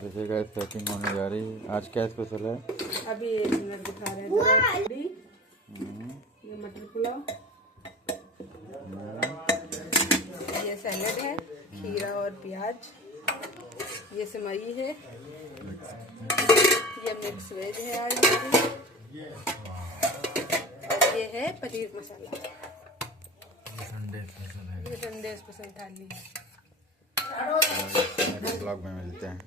जैसे gas packing होने जा रही है। आज क्या स्पेशल है? अभी 1 मिनट दिखा रहे हैं। ये मटर पुलाव, ये सैलेड है, खीरा और प्याज, ये सेवई है, ये मिक्स वेज है आज हमारी, और ये है पनीर मसाला। ये संडे स्पेशल थाली है। नेक्स्ट ब्लॉग में मिलते हैं।